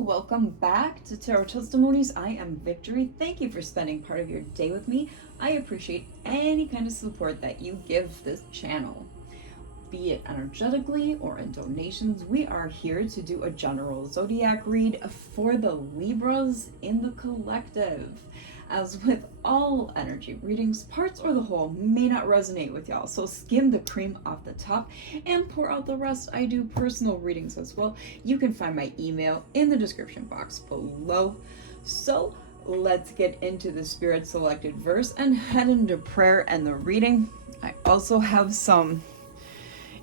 welcome back to Tarot Testimonies. I am Victory. Thank you for spending part of your day with me. I appreciate any kind of support that you give this channel, be it energetically or in donations. We are here to do a general zodiac read for the Libras in the collective. As with all energy readings, parts or the whole may not resonate with y'all, so skim the cream off the top and pour out the rest. I do personal readings as well. You can find my email in the description box below. So let's get into the Spirit selected verse and head into prayer and the reading. I also have some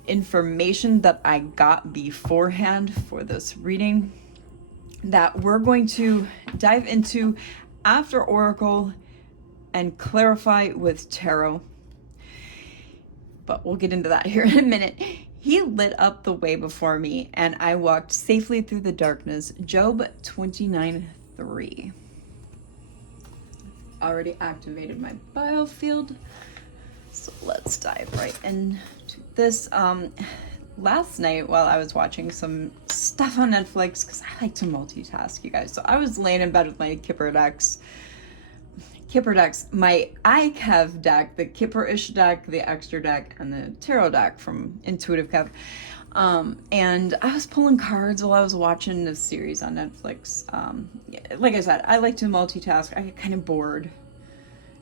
information that I got beforehand for this reading that we're going to dive into after Oracle and clarify with Tarot. But we'll get into that here in a minute. He lit up the way before me, and I walked safely through the darkness. Job 29:3. Already activated my biofield, so let's dive right into this. Last night while I was watching some stuff on Netflix, because I like to multitask, you guys, so I was laying in bed with my Kipper decks, my iKev deck, the Kipper-ish deck, the extra deck, and the tarot deck from Intuitive Kev. And I was pulling cards while I was watching this series on Netflix. Like I said, I like to multitask. I get kind of bored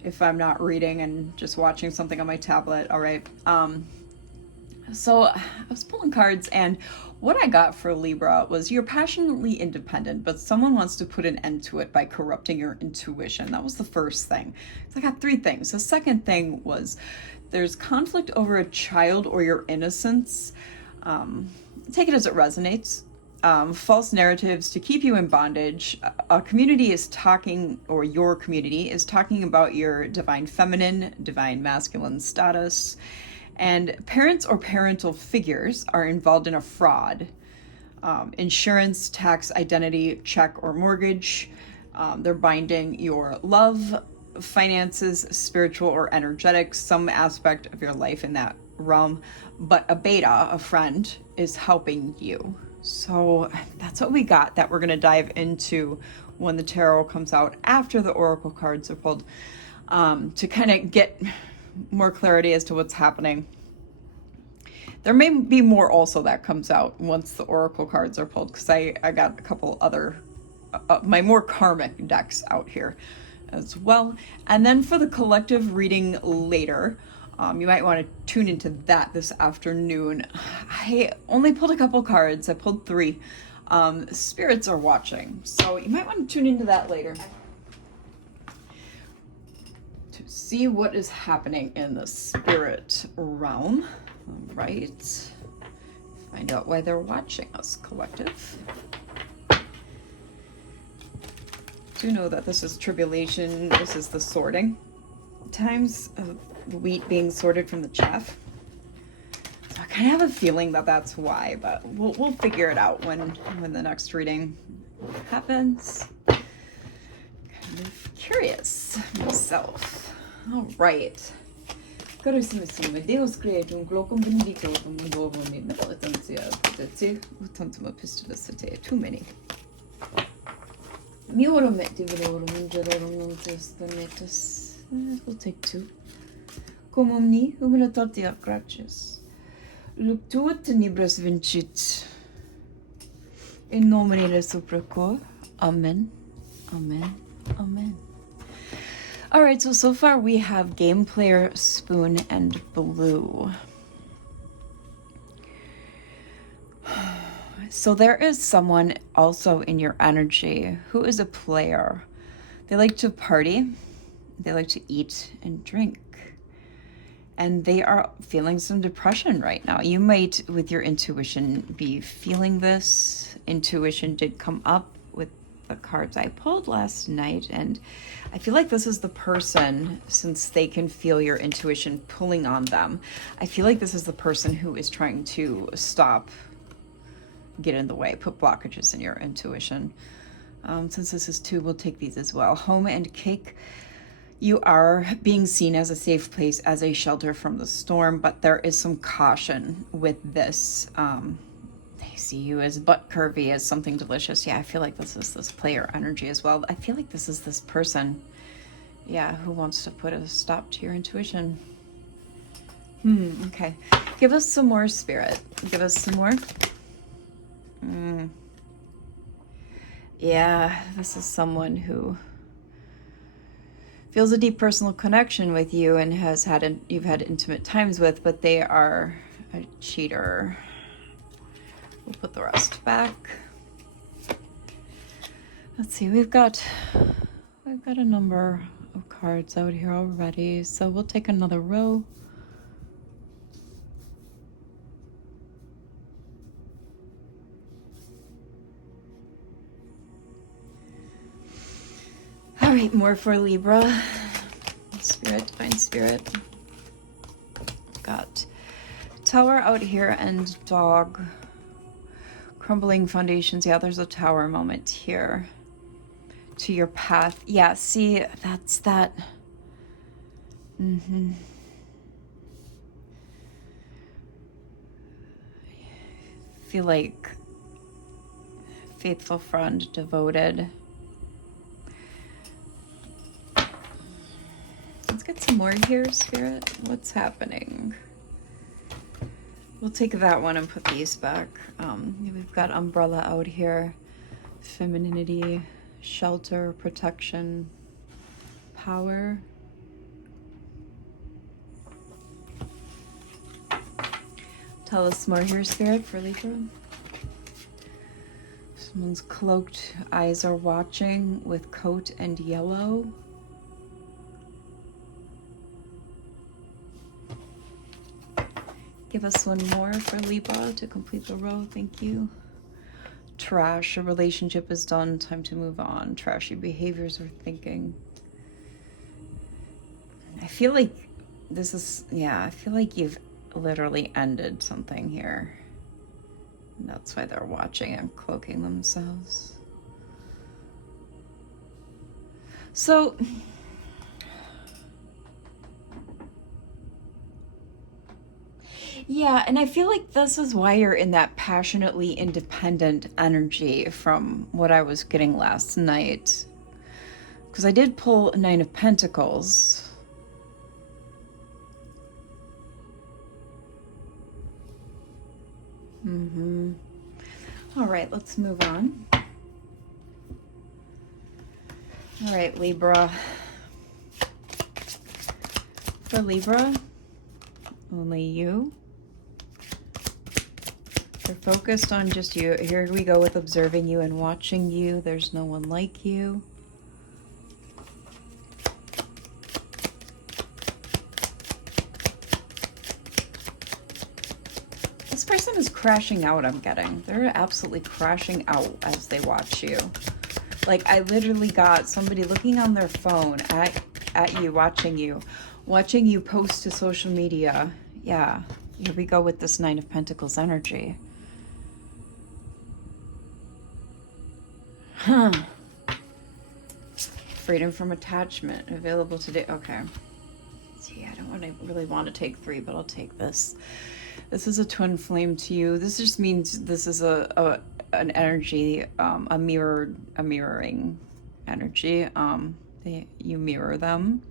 if I'm not reading and just watching something on my tablet. All right. So I was pulling cards, and what I got for Libra was you're passionately independent, but someone wants to put an end to it by corrupting your intuition. That was the first thing. So I got three things. The second thing was there's conflict over a child or your innocence. Take it as it resonates. False narratives to keep you in bondage. A community is talking, or your community is talking about your divine feminine, divine masculine status. And parents or parental figures are involved in a fraud. Insurance, tax, identity, check, or mortgage. They're binding your love, finances, spiritual or energetic, some aspect of your life in that realm. But a beta, a friend, is helping you. So that's what we got that we're going to dive into when the tarot comes out after the oracle cards are pulled, to kind of get more clarity as to what's happening. There may be more also that comes out once the oracle cards are pulled, because I got a couple other my more karmic decks out here as well. And then for the collective reading later, you might want to tune into that this afternoon. I only pulled a couple cards. I pulled three. Spirits are watching, so you might want to tune into that later to see what is happening in the spirit realm. All right. Find out why they're watching us, collective. Do know that this is tribulation. This is the sorting times of the wheat being sorted from the chaff. So I kind of have a feeling that that's why, but we'll figure it out when the next reading happens. Kind of curious myself. All right. Carissimi, Deus creatum glocum benedictum novum in potentia potenti utantum epistolicite. Too many. Miorum et divinorum ingerorum non testanetus. We'll take two. Cum omni humilitatia gratias. Luctuat tenebras vincit. In nomine Dei supracor. Amen. Amen. Amen. All right, so far we have Game Player, Spoon, and Blue. So there is someone also in your energy who is a player. They like to party, they like to eat and drink, and they are feeling some depression right now. You might, with your intuition, be feeling this. Intuition did come up with the cards I pulled last night, and I feel like this is the person, since they can feel your intuition pulling on them, I feel like this is the person who is trying to stop, get in the way, put blockages in your intuition. Since this is two, we'll take these as well. Home and cake. You are being seen as a safe place, as a shelter from the storm, but there is some caution with this. They see you as butt curvy, as something delicious. Yeah, I feel like this is this player energy as well. I feel like this is this person, yeah, who wants to put a stop to your intuition. Okay. Give us some more, Spirit. Give us some more. Yeah, this is someone who feels a deep personal connection with you and you've had intimate times with, but they are a cheater. We'll put the rest back. Let's see, we've got a number of cards out here already, so we'll take another row. All right, more for Libra. Spirit, divine spirit. Got tower out here and dog. Crumbling foundations. Yeah, there's a tower moment here. To your path. Yeah, see, that's that. Feel like faithful friend, devoted. Let's get some more here, Spirit. What's happening? We'll take that one and put these back. We've got umbrella out here. Femininity, shelter, protection, power. Tell us more here, Spirit, for Libra. Someone's cloaked eyes are watching with coat and yellow. Give us one more for Libra to complete the row. Thank you. Trash. A relationship is done. Time to move on. Trashy behaviors or thinking. I feel like this is, yeah, I feel like you've literally ended something here. And that's why they're watching and cloaking themselves. So, yeah, and I feel like this is why you're in that passionately independent energy from what I was getting last night. Because I did pull a 9 of Pentacles. All right, let's move on. All right, Libra. For Libra, only you. You're focused on just you. Here we go with observing you and watching you. There's no one like you. This person is crashing out, I'm getting. They're absolutely crashing out as they watch you. Like, I literally got somebody looking on their phone at you, watching you post to social media. Yeah, here we go with this 9 of Pentacles energy. Freedom from attachment available today. Okay. See, I don't really want to take 3, but I'll take this. This is a twin flame to you. This just means this is an energy, a mirroring energy. You mirror them.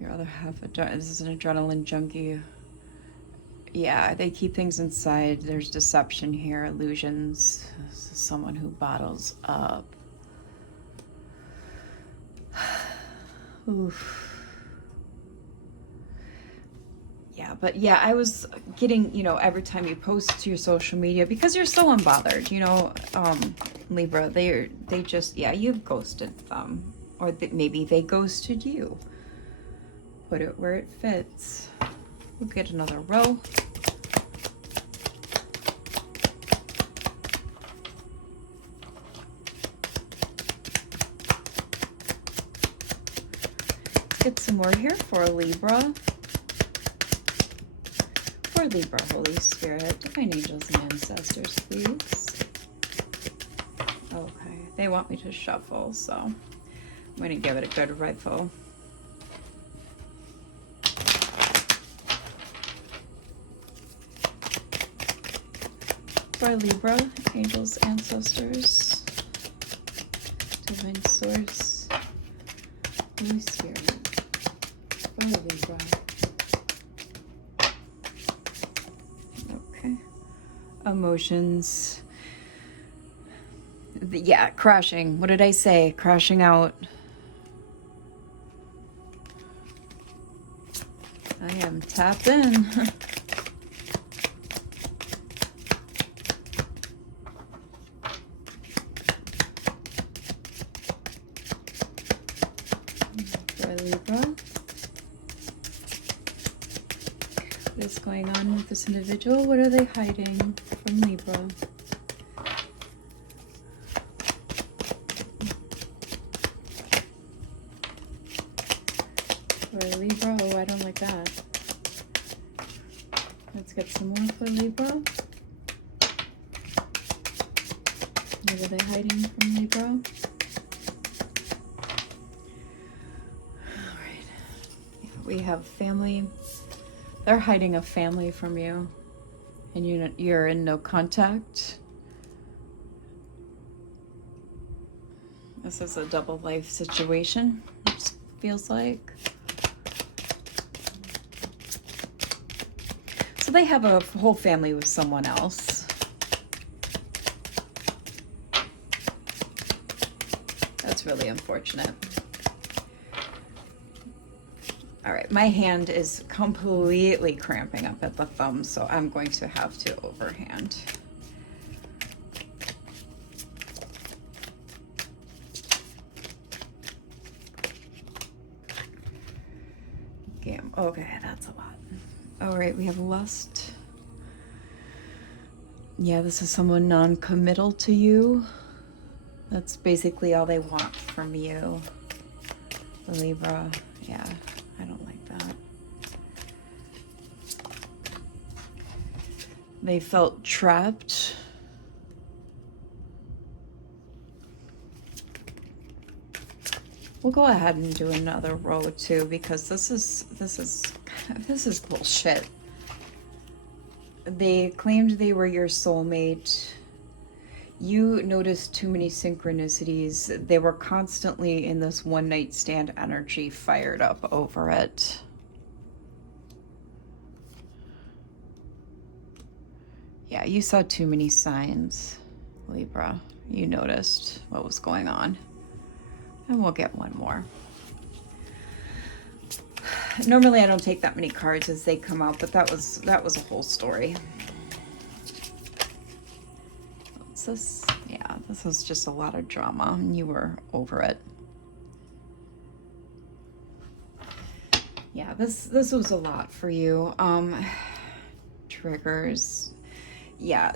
Your other half, this is an adrenaline junkie. Yeah, they keep things inside. There's deception here, illusions. This is someone who bottles up. Oof. Yeah, but yeah, I was getting, every time you post to your social media, because you're so unbothered, Libra, they just, yeah, you've ghosted them. Or maybe they ghosted you. Put it where it fits. We'll get another row. Let's get some more here for Libra. For Libra, Holy Spirit, divine angels and ancestors, please. Okay, they want me to shuffle, so I'm going to give it a good rifle. for Libra, angels, ancestors, divine source, Holy Spirit, for Libra. Okay. Emotions. Yeah, crashing. What did I say? Crashing out. I am tapped in. For Libra. What is going on with this individual? What are they hiding from Libra? For Libra. Oh, I don't like that. Let's get some more for Libra. What are they hiding from Libra? Alright. We have family. They're hiding a family from you. And you're in no contact. This is a double life situation, it feels like. So they have a whole family with someone else. That's really unfortunate. All right, my hand is completely cramping up at the thumb, so I'm going to have to overhand. Okay, that's a lot. All right, we have lust. Yeah, this is someone non-committal to you. That's basically all they want from you. Libra, yeah, I don't like that. They felt trapped. We'll go ahead and do another row too, because this is bullshit. They claimed they were your soulmate. You noticed too many synchronicities. They were constantly in this one night stand energy, fired up over it. Yeah, you saw too many signs, Libra. You noticed what was going on. And we'll get one more. Normally I don't take that many cards as they come out, but that was a whole story. What's this? Yeah, this was just a lot of drama and you were over it. Yeah, this was a lot for you. Triggers. Yeah,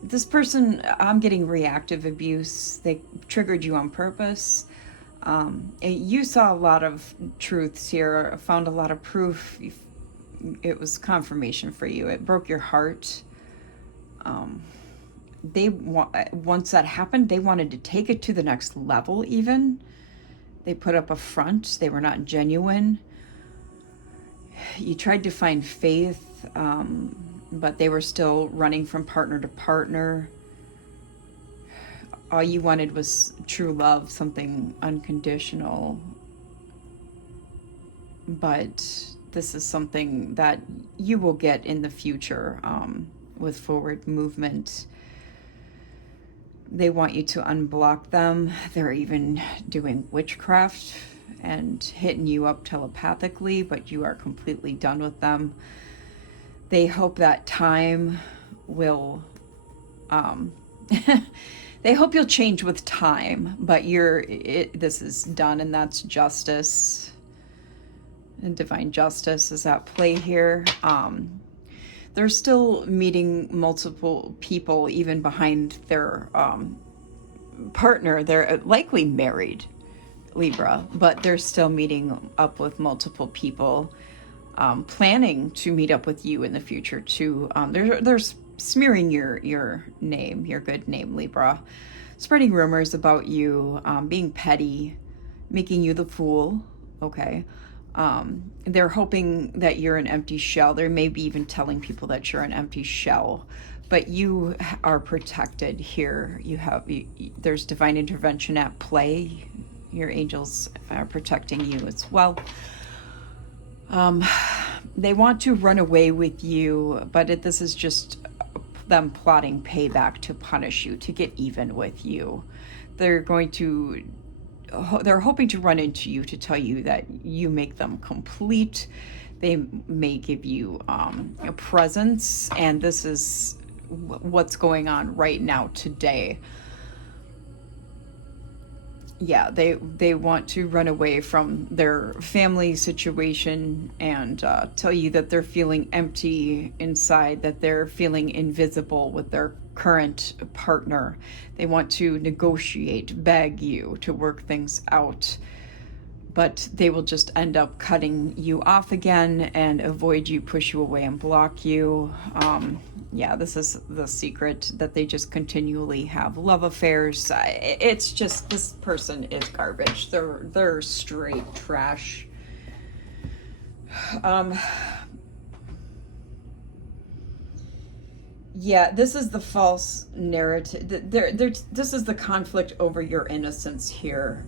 this person, I'm getting reactive abuse. They triggered you on purpose. You saw a lot of truths here, found a lot of proof. It was confirmation for you. It broke your heart. Once that happened, they wanted to take it to the next level even. They put up a front. They were not genuine. You tried to find faith, but they were still running from partner to partner. All you wanted was true love, something unconditional. But this is something that you will get in the future with forward movement. They want you to unblock them. They're even doing witchcraft and hitting you up telepathically, but you are completely done with them. They hope that time will... They hope you'll change with time, but this is done, and that's justice. And divine justice is at play here. They're still meeting multiple people, even behind their partner. They're likely married, Libra, but they're still meeting up with multiple people, planning to meet up with you in the future too. They're smearing your name, your good name, Libra, spreading rumors about you, being petty, making you the fool. Okay. They're hoping that you're an empty shell. They may be even telling people that you're an empty shell, but you are protected here. There's divine intervention at play. Your angels are protecting you as well. They want to run away with you, but this is just them plotting payback to punish you, to get even with you. They're hoping to run into you to tell you that you make them complete. They may give you a presence, and this is what's going on right now today. Yeah, they want to run away from their family situation and tell you that they're feeling empty inside, that they're feeling invisible with their current partner. They want to negotiate, beg you to work things out, but they will just end up cutting you off again and avoid you, push you away, and block you. Yeah, this is the secret, that they just continually have love affairs. It's just, this person is garbage. They're straight trash. Yeah, this is the false narrative. This is the conflict over your innocence here.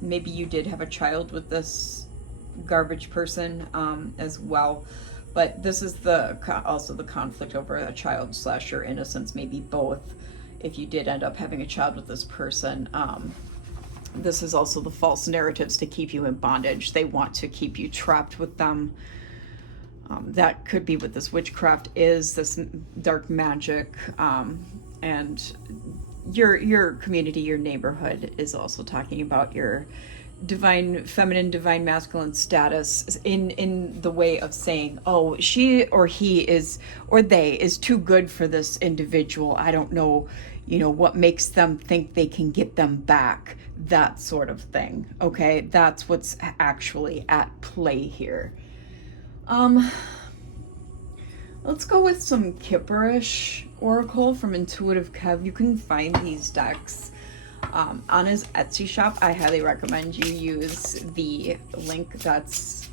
Maybe you did have a child with this garbage person as well. But this is also the conflict over a child / your innocence, maybe both. If you did end up having a child with this person, this is also the false narratives to keep you in bondage. They want to keep you trapped with them. That could be what this witchcraft is, this dark magic, and your community, your neighborhood is also talking about your divine feminine, divine masculine status in the way of saying, oh, she or he is, or they is too good for this individual. I don't know, what makes them think they can get them back, that sort of thing. Okay, that's what's actually at play here. Let's go with some Kipperish Oracle from Intuitive Kev. You can find these decks on his Etsy shop. I highly recommend you use the link that's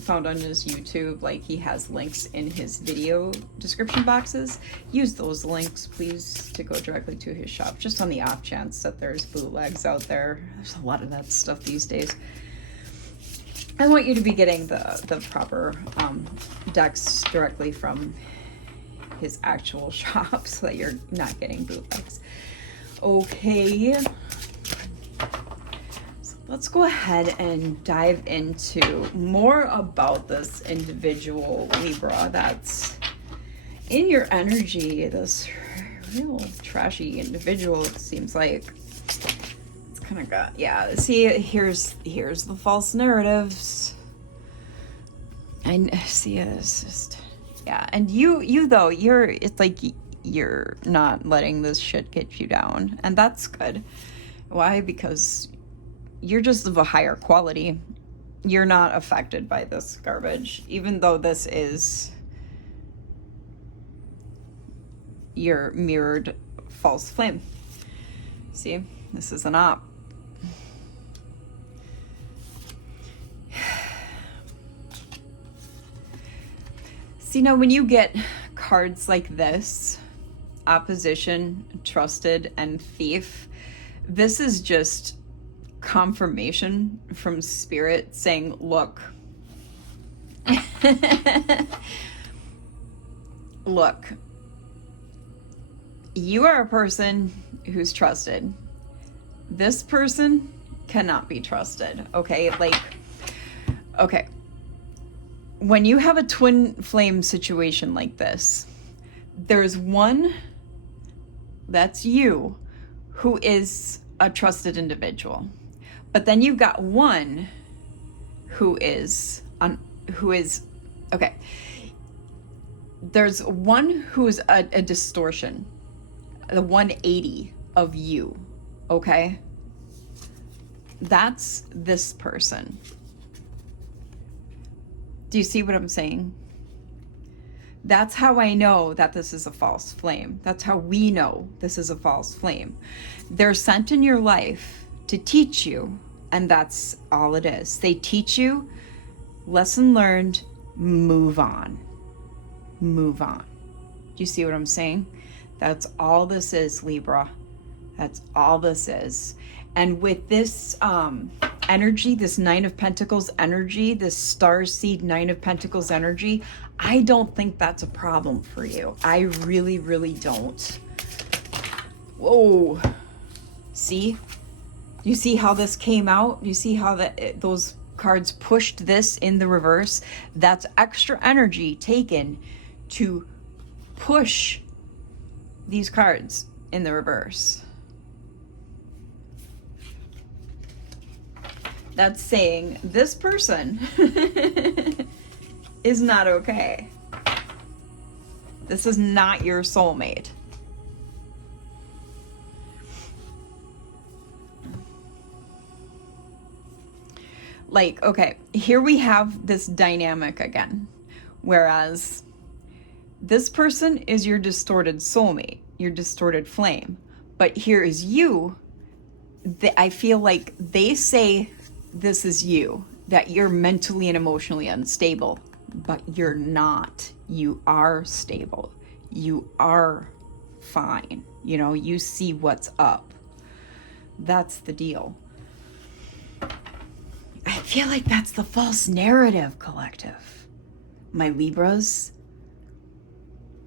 found on his YouTube. Like, he has links in his video description boxes. Use those links, please, to go directly to his shop, just on the off chance that there's bootlegs out there. There's a lot of that stuff these days. I want you to be getting the proper decks directly from his actual shop so that you're not getting bootlegs. Okay, so let's go ahead and dive into more about this individual Libra that's in your energy, this real trashy individual, it seems like. It's kind of got, yeah, see, here's the false narratives. And see, it's just, yeah, and you though, it's like you're not letting this shit get you down, and that's good. Why? Because you're just of a higher quality. You're not affected by this garbage, even though this is your mirrored false flame. See, this is an op. See, now when you get cards like this, opposition, trusted, and thief, this is just confirmation from spirit saying, look, look, you are a person who's trusted. This person cannot be trusted, okay? Like, okay. When you have a twin flame situation like this, there's one, that's you, who is a trusted individual. But then you've got one who is, okay. There's one who is a distortion, the 180 of you, okay? That's this person. Do you see what I'm saying? That's how I know that this is a false flame. That's how we know this is a false flame. They're sent in your life to teach you, and that's all it is. They teach you, lesson learned, move on. Move on. Do You see what I'm saying? That's all this is, Libra. That's all this is. And with this energy, this Nine of Pentacles energy, this star seed Nine of Pentacles energy, I don't think that's a problem for you. I really, really don't. Whoa. See? You see how this came out? You see how those cards pushed this in the reverse? That's extra energy taken to push these cards in the reverse. That's saying this person is not okay. This is not your soulmate. Like, okay, here we have this dynamic again. Whereas this person is your distorted soulmate, your distorted flame. But here is you. I feel like they say this is you, that you're mentally and emotionally unstable, but you're not. You are stable. You are fine. You know, you see what's up. That's the deal. I feel like that's the false narrative, collective. My Libras.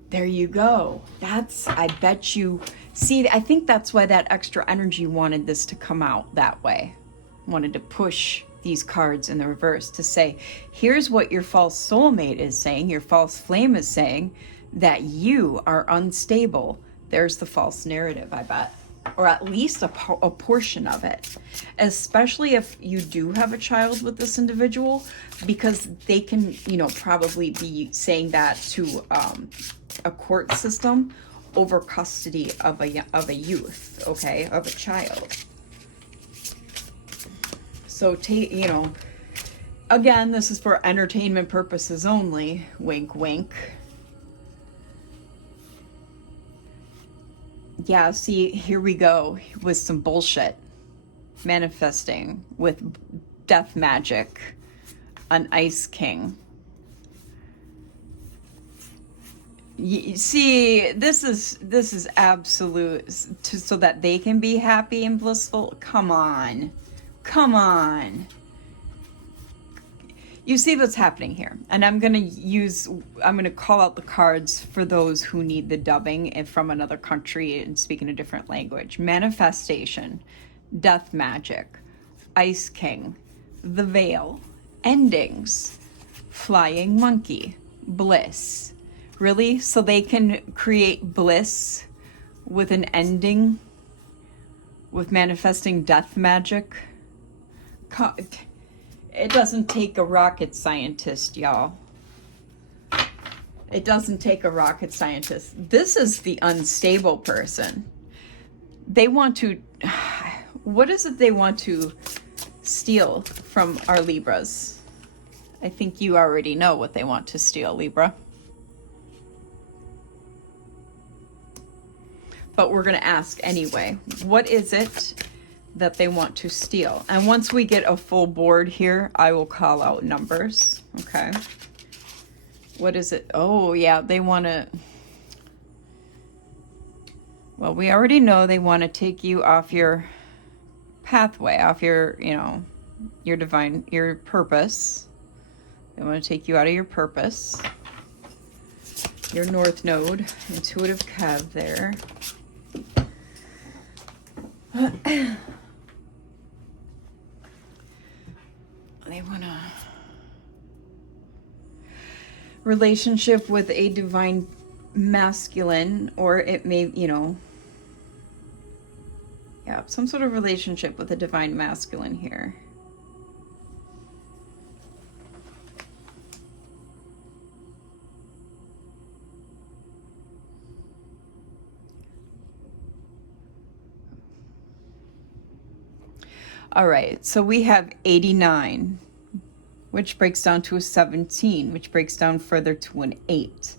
There you go. I bet you, see, I think that's why that extra energy wanted this to come out that way. Wanted to push these cards in the reverse to say, here's what your false soulmate is saying, your false flame is saying, that you are unstable. There's the false narrative, I bet. Or at least a portion of it. Especially if you do have a child with this individual, because they can, you know, probably be saying that to a court system over custody of a youth, okay, of a child. So you know, again, this is for entertainment purposes only. Wink, wink. Yeah, see, here we go with some bullshit. Manifesting with death magic, an ice king. See, this is absolute, so that they can be happy and blissful. Come on. Come on. You see what's happening here. And I'm going to call out the cards for those who need the dubbing from another country and speaking a different language. Manifestation, death magic, ice king, the veil, endings, flying monkey, bliss. Really? So they can create bliss with an ending, with manifesting death magic? It doesn't take a rocket scientist, y'all. It doesn't take a rocket scientist. This is the unstable person. They want to... What is it they want to steal from our Libras? I think you already know what they want to steal, Libra. But we're going to ask anyway. What is it that they want to steal? And once we get a full board here, I will call out numbers. Okay. What is it? Oh, yeah, they want to... Well, we already know they want to take you off your pathway, off your, you know, your purpose. They want to take you out of your purpose. Your North Node, intuitive Kev there. They want a relationship with a divine masculine, or it may, you know, yeah, some sort of relationship with a divine masculine here. All right, so we have 89, which breaks down to a 17, which breaks down further to an 8.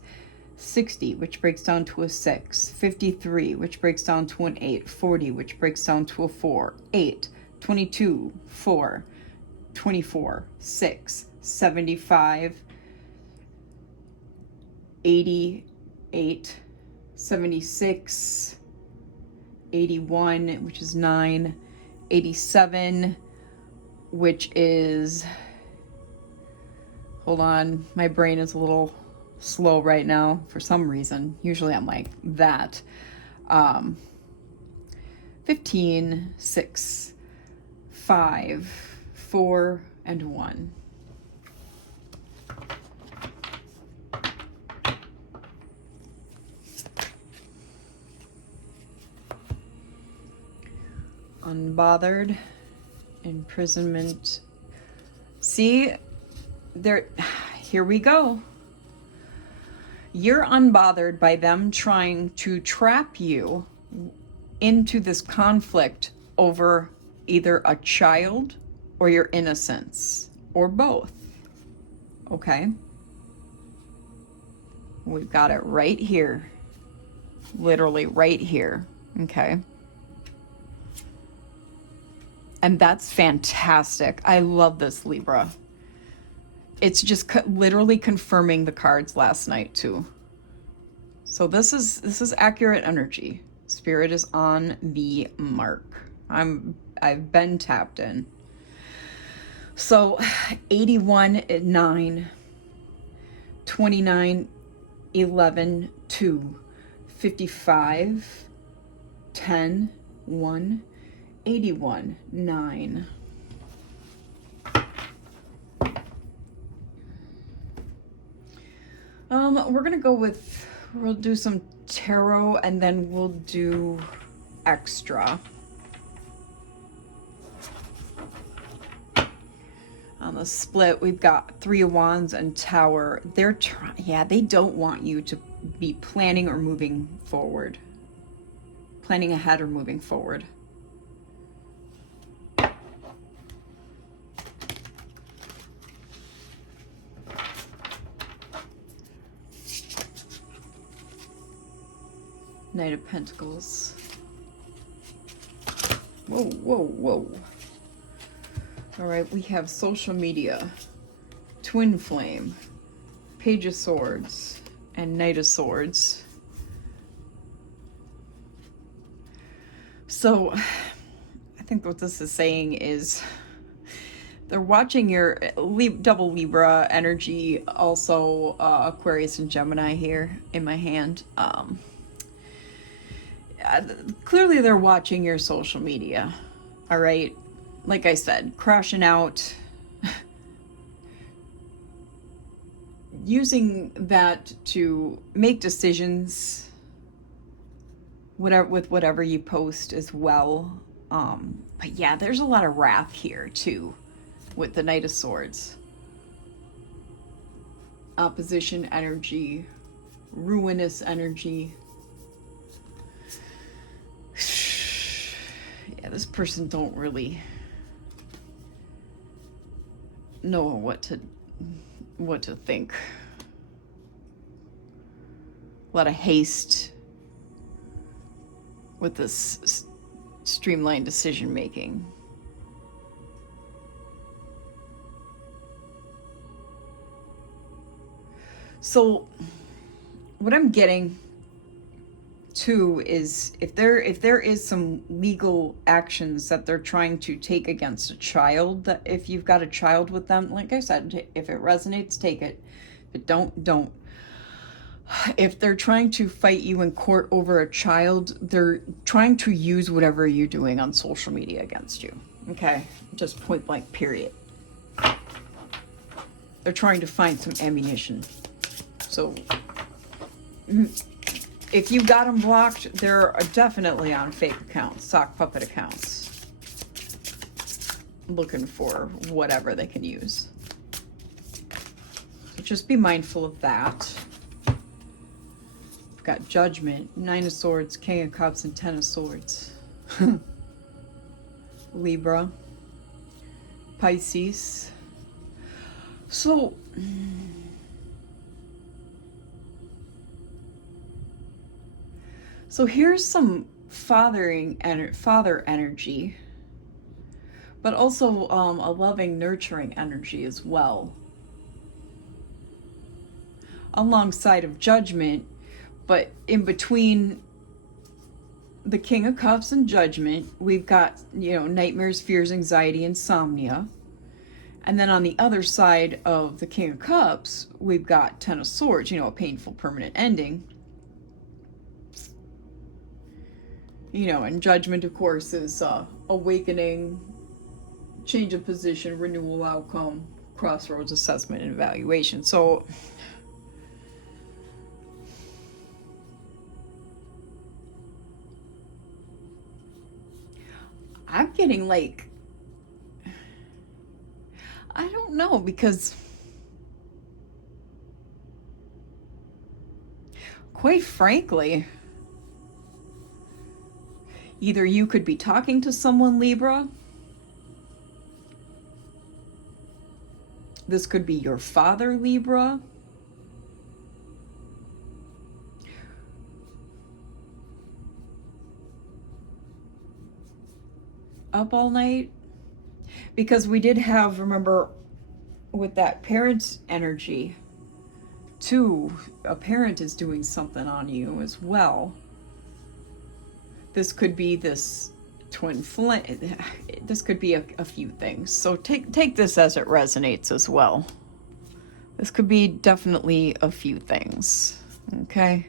60, which breaks down to a 6. 53, which breaks down to an 8. 40, which breaks down to a 4. 8. 22, 4. 24, 6. 75. 88, 76, 81, which is 9, 87, which is, hold on, my brain is a little slow right now for some reason. Usually I'm like that. 15, 6, 5, 4, and 1. Unbothered, imprisonment. See, here we go. You're unbothered by them trying to trap you into this conflict over either a child or your innocence, or both. Okay? We've got it right here. Literally right here. Okay? And that's fantastic. I love this, Libra. It's just literally confirming the cards last night too. So this is accurate energy. Spirit is on the mark. I've been tapped in. So 81, 9, 29, 11, 2, 55, 10, 1, 81, 9. We're gonna go with, we'll do some tarot and then we'll do extra. On the split, we've got 3 of Wands and Tower. They don't want you to be planning or moving forward. Planning ahead or moving forward. Knight of Pentacles. Whoa, whoa, whoa. All right, we have social media, Twin Flame, Page of Swords, and Knight of Swords. So I think what this is saying is they're watching your double Libra energy, also Aquarius and Gemini here in my hand. Clearly they're watching your social media, all right? Like I said, crashing out, using that to make decisions with whatever you post as well. But yeah, there's a lot of wrath here too with the Knight of Swords. Opposition energy, ruinous energy. Yeah, this person don't really know what to think. A lot of haste with this streamlined decision making. So what I'm getting too is if there is some legal actions that they're trying to take against a child, that if you've got a child with them, like I said, if it resonates, take it. If it don't. If they're trying to fight you in court over a child, they're trying to use whatever you're doing on social media against you. Okay? Just point blank, period. They're trying to find some ammunition. So if you got them blocked, they're definitely on fake accounts, sock puppet accounts, looking for whatever they can use. So just be mindful of that. We've got Judgment, 9 of Swords, King of Cups, and 10 of Swords. Libra, Pisces. So here's some father energy, but also a loving, nurturing energy as well. Alongside of Judgment, But in between the King of Cups and Judgment, we've got, nightmares, fears, anxiety, insomnia. And then on the other side of the King of Cups, we've got Ten of Swords, a painful permanent ending. And Judgment, of course, is awakening, change of position, renewal, outcome, crossroads, assessment, and evaluation. So I'm getting like, I don't know, because quite frankly, either you could be talking to someone, Libra. This could be your father, Libra. Up all night. Because we did have, remember, with that parent energy, too, a parent is doing something on you as well. This could be this twin flame. This could be a few things. So take this as it resonates as well. This could be definitely a few things. Okay.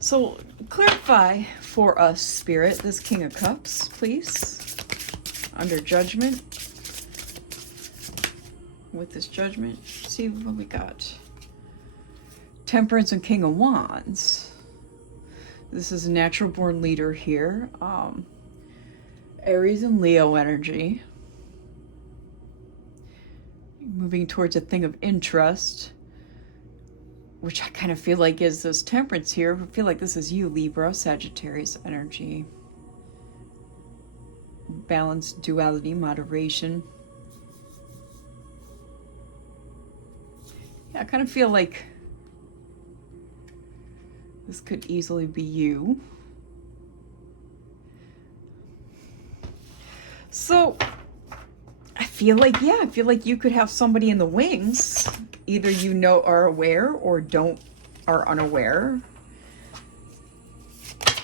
So clarify for us, Spirit, this King of Cups, please. Under Judgment. With this Judgment, see what we got. Temperance and King of Wands. This is a natural born leader here. Aries and Leo energy. Moving towards a thing of interest, which I kind of feel like is this Temperance here. I feel like this is you, Libra, Sagittarius energy. Balance, duality, moderation. Yeah, I kind of feel like this could easily be you. So I feel like you could have somebody in the wings. Either are aware or are unaware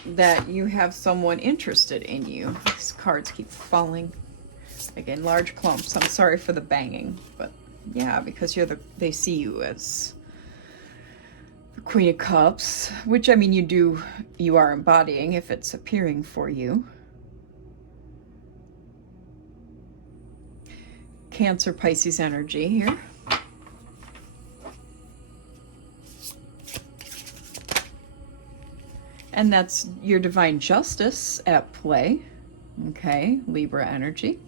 that you have someone interested in you. These cards keep falling. Again, large clumps. I'm sorry for the banging, but yeah, because they see you as the Queen of Cups, which, I mean, you are embodying if it's appearing for you. Cancer, Pisces energy here. And that's your divine justice at play. Okay, Libra energy.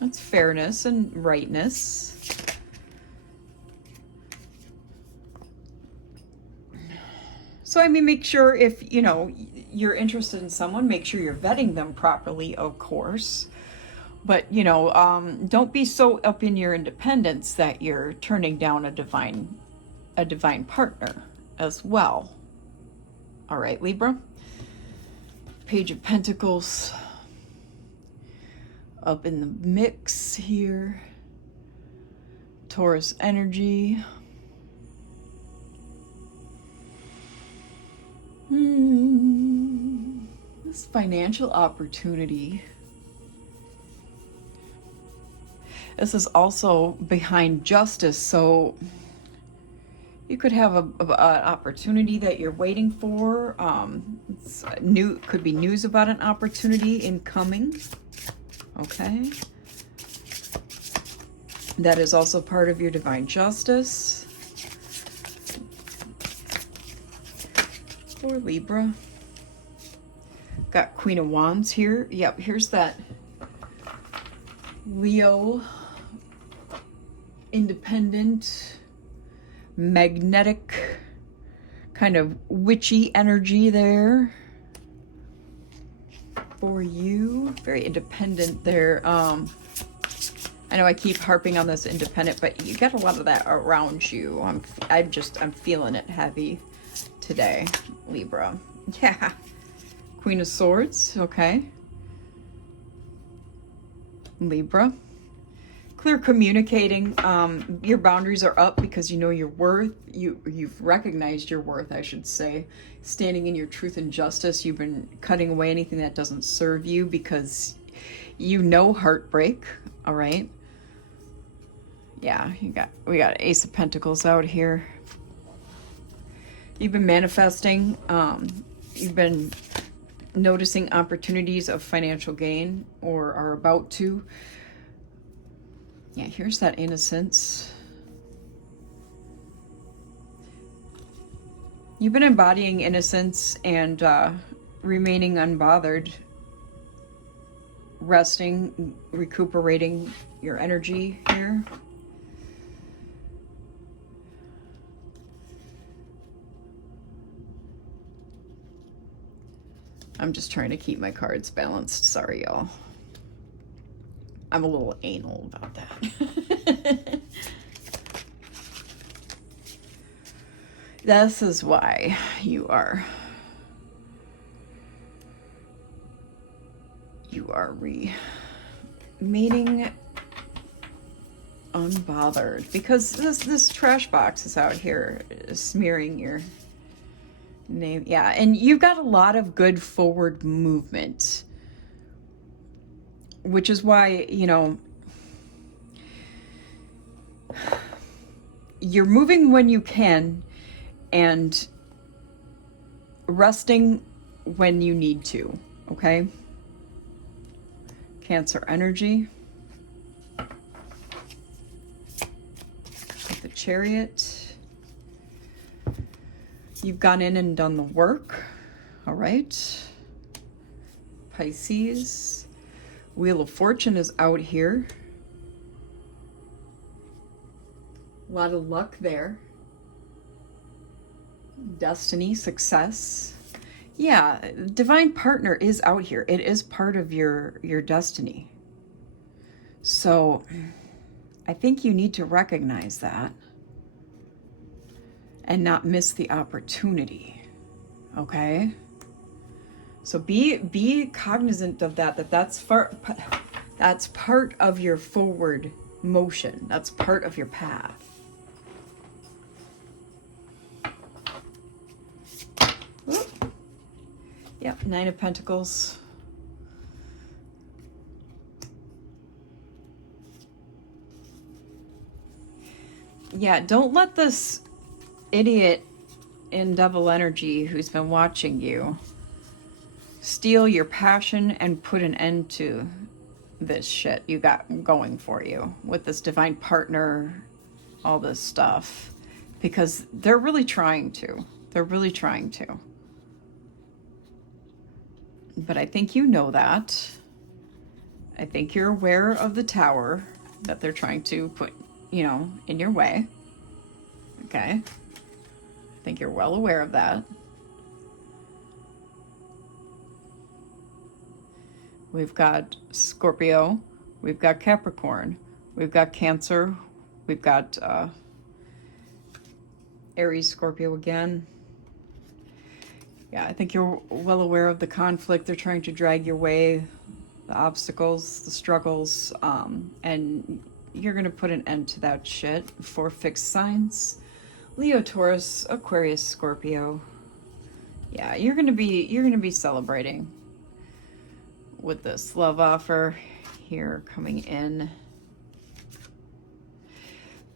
That's fairness and rightness. So, I mean, make sure if, you're interested in someone, make sure you're vetting them properly, of course. But, don't be so up in your independence that you're turning down a divine partner as well. All right, Libra. Page of Pentacles up in the mix here. Taurus energy. This financial opportunity. This is also behind justice, so you could have an opportunity that you're waiting for. Could be news about an opportunity incoming. Okay. That is also part of your divine justice. For Libra. Got Queen of Wands here. Yep, here's that Leo, independent, magnetic, kind of witchy energy there for you. Very independent there. I know I keep harping on this independent, but you got a lot of that around you. I'm feeling it heavy today, Libra. Yeah. Queen of Swords, okay. Libra. clear communicating. Your boundaries are up because you know your worth. You've recognized your worth, I should say. Standing in your truth and justice. You've been cutting away anything that doesn't serve you because you know heartbreak. All right. Yeah, we got Ace of Pentacles out here. You've been manifesting. You've been noticing opportunities of financial gain, or are about to. Yeah, here's that innocence. You've been embodying innocence and remaining unbothered, resting, recuperating your energy here. I'm just trying to keep my cards balanced. Sorry, y'all. I'm a little anal about that. This is why you are remaining unbothered, because this trash box is out here smearing your name. Yeah, and you've got a lot of good forward movement, which is why, you know, you're moving when you can and resting when you need to, okay? Cancer energy. With the Chariot. You've gone in and done the work, all right? Pisces. Wheel of Fortune is out here. A lot of luck there. Destiny, success. Yeah, divine partner is out here. It is part of your destiny. So I think you need to recognize that and not miss the opportunity. Okay? So be cognizant of that's part of your forward motion. That's part of your path. Yep, Nine of Pentacles. Yeah, don't let this idiot in double energy who's been watching you steal your passion and put an end to this shit you got going for you with this divine partner, all this stuff, because they're really trying to. They're really trying to. But I think you know that. I think you're aware of the tower that they're trying to put, you know, in your way. Okay? I think you're well aware of that. We've got Scorpio. We've got Capricorn. We've got Cancer. We've got Aries, Scorpio again. Yeah, I think you're well aware of the conflict they're trying to drag your way, the obstacles, the struggles, and you're going to put an end to that shit. 4 fixed signs. Leo, Taurus, Aquarius, Scorpio. Yeah, you're going to be celebrating with this love offer here coming in.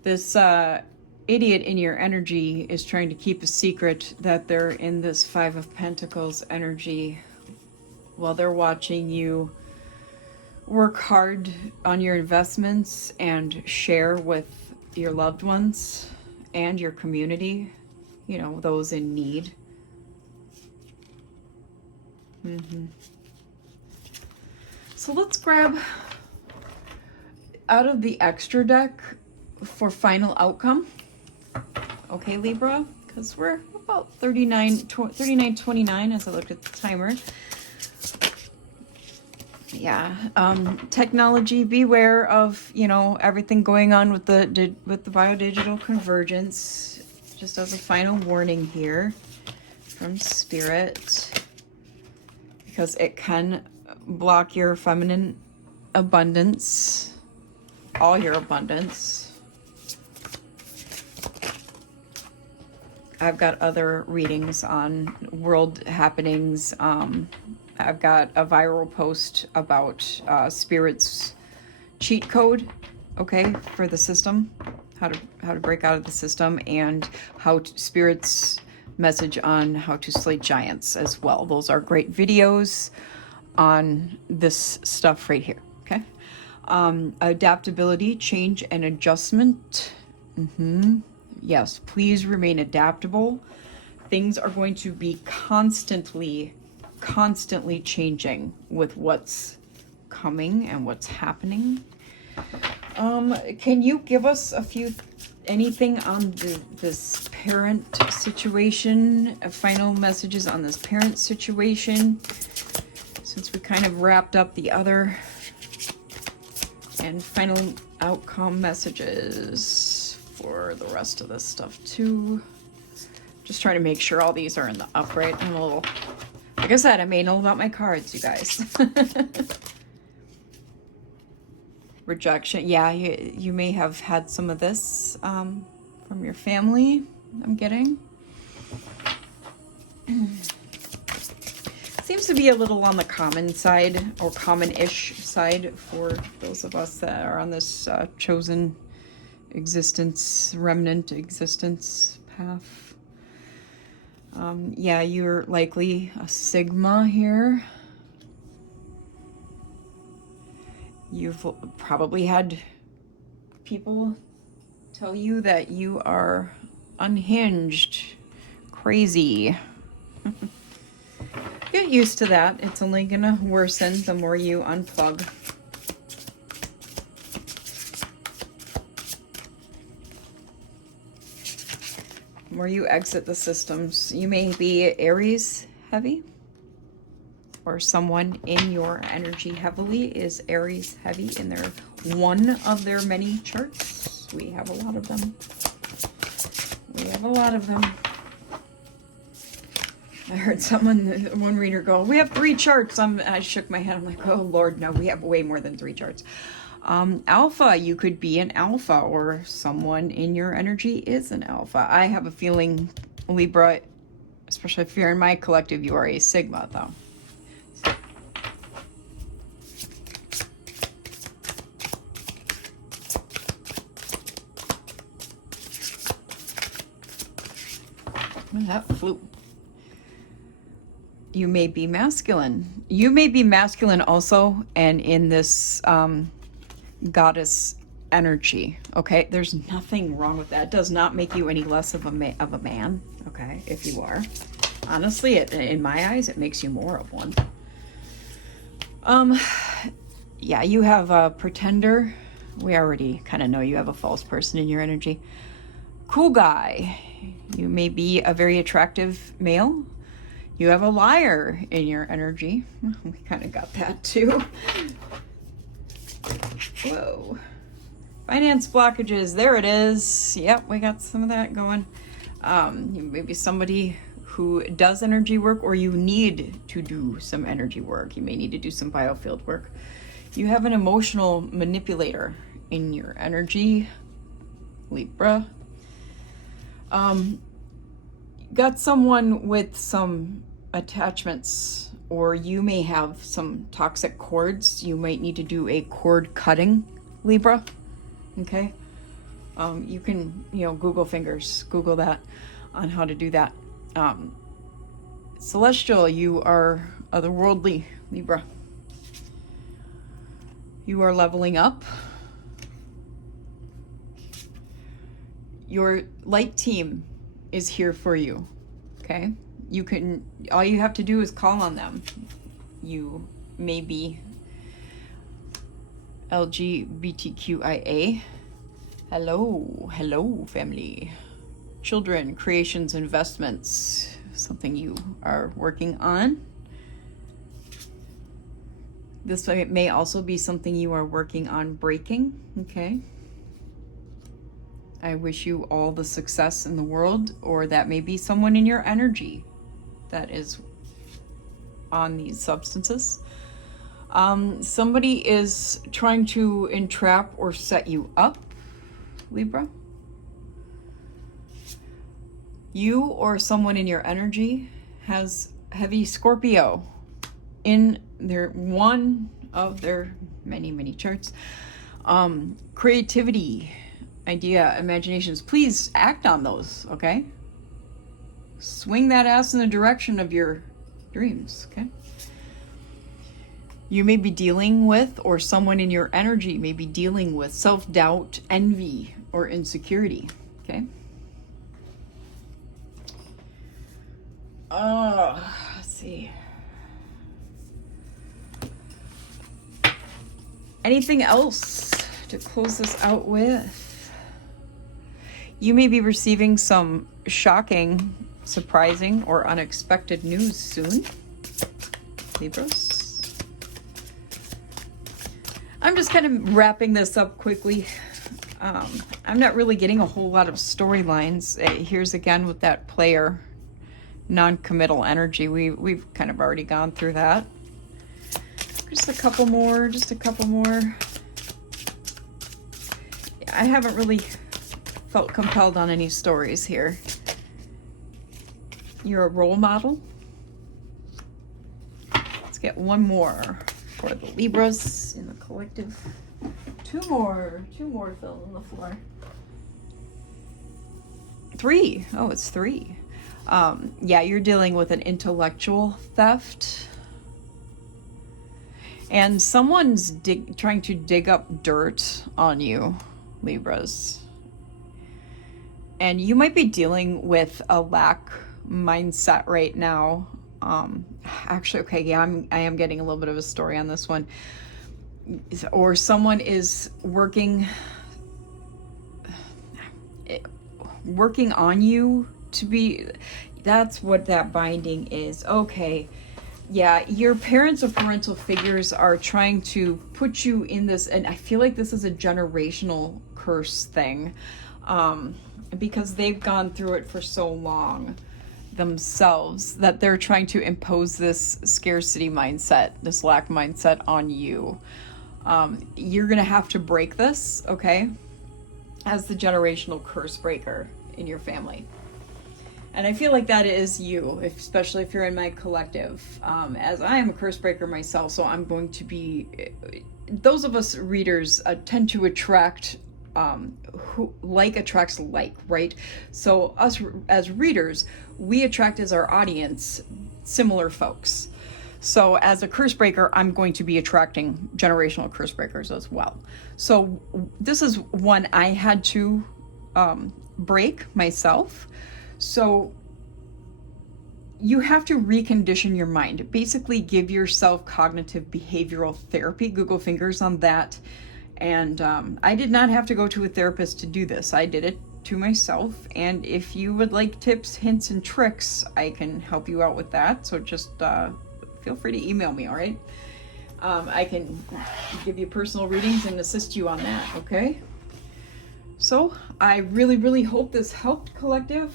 This idiot in your energy is trying to keep a secret that they're in this 5 of Pentacles energy while they're watching you work hard on your investments and share with your loved ones and your community, you know, those in need. So let's grab out of the extra deck for final outcome. Okay, Libra, because we're about 39:29 as I looked at the timer. Yeah, technology, beware of, you know, everything going on with the biodigital convergence. Just as a final warning here from Spirit, because it can block your feminine abundance. all your abundance. I've got other readings on world happenings. I've got a viral post about Spirit's cheat code, okay, for the system, how to break out of the system, and Spirit's message on how to slay giants as well. Those are great videos on this stuff right here, okay? Adaptability, change, and adjustment. Yes, please remain adaptable. Things are going to be constantly changing with what's coming and what's happening. Can you give us anything on this parent situation, final messages on this parent situation, since we kind of wrapped up the other, and final outcome messages for the rest of this stuff too. Just trying to make sure all these are in the upright. I'm a little, like I said, I'm anal about my cards, you guys. Rejection. Yeah, you may have had some of this from your family, I'm getting. Seems to be a little on the common side, or common-ish side, for those of us that are on this chosen existence, remnant existence path. Yeah, you're likely a Sigma here. You've probably had people tell you that you are unhinged, crazy. Get used to that. It's only gonna worsen the more you unplug. The more you exit the systems. You may be Aries heavy, or someone in your energy heavily is Aries heavy in their one of their many charts. We have a lot of them. We have a lot of them. I heard one reader go, "We have 3 charts." I shook my head. I'm like, oh Lord, no, we have way more than 3 charts. Alpha, you could be an alpha, or someone in your energy is an alpha. I have a feeling, Libra, especially if you're in my collective, you are a Sigma, though. That flew. You may be masculine. You may be masculine also, and in this goddess energy. Okay, there's nothing wrong with that. It does not make you any less of a man. Okay, if you are. Honestly, in my eyes, it makes you more of one. Yeah, you have a pretender. We already kind of know you have a false person in your energy. Cool guy. You may be a very attractive male. You have a liar in your energy. We kind of got that too. Whoa. Finance blockages. There it is. Yep, we got some of that going. You may be somebody who does energy work, or you need to do some energy work. You may need to do some biofield work. You have an emotional manipulator in your energy, Libra. Got someone with some attachments, or you may have some toxic cords. You might need to do a cord cutting, Libra. Okay. You can, Google that on how to do that. Celestial, you are otherworldly, Libra. You are leveling up. Your light team is here for you. Okay? All you have to do is call on them. You may be LGBTQIA. Hello, family. Children, creations, investments, something you are working on. This may also be something you are working on breaking, okay? I wish you all the success in the world, or that may be someone in your energy that is on these substances. Somebody is trying to entrap or set you up, Libra. You or someone in your energy has heavy Scorpio in one of their many charts. Creativity, idea, imaginations. Please act on those, okay? Swing that ass in the direction of your dreams, okay? You may be dealing with, or someone in your energy may be dealing with, self-doubt, envy, or insecurity, okay? Let's see. Anything else to close this out with? You may be receiving some shocking, surprising, or unexpected news soon, Libras. I'm just kind of wrapping this up quickly. I'm not really getting a whole lot of storylines. Here's again with that player, non-committal energy. We've kind of already gone through that. Just a couple more. I haven't really felt compelled on any stories here. You're a role model. Let's get one more for the Libras in the collective. Two more fell on the floor. 3. Oh, it's 3. Yeah, you're dealing with an intellectual theft. And someone's trying to dig up dirt on you, Libras. And you might be dealing with a lack mindset right now. Actually, okay, yeah, I am getting a little bit of a story on this one. Or someone is working on you to be, that's what that binding is. Okay. Yeah, your parents or parental figures are trying to put you in this, and I feel like this is a generational curse thing, because they've gone through it for so long themselves that they're trying to impose this scarcity mindset, this lack mindset on you. You're gonna have to break this, okay, as the generational curse breaker in your family. And I feel like that is you, especially if you're in my collective, as I am a curse breaker myself. So I'm going to be, those of us readers tend to attract, who like attracts like, right? So us as readers, we attract as our audience similar folks. So as a curse breaker, I'm going to be attracting generational curse breakers as well. So this is one I had to break myself. So you have to recondition your mind. Basically give yourself cognitive behavioral therapy. Google fingers on that. And I did not have to go to a therapist to do this. I did it to myself. And if you would like tips, hints, and tricks, I can help you out with that. So just feel free to email me, all right? I can give you personal readings and assist you on that, okay? So I really hope this helped, collective.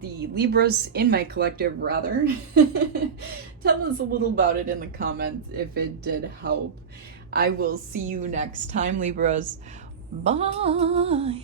The Libras in my collective, rather. Tell us a little about it in the comments if it did help. I will see you next time, Libras. Bye.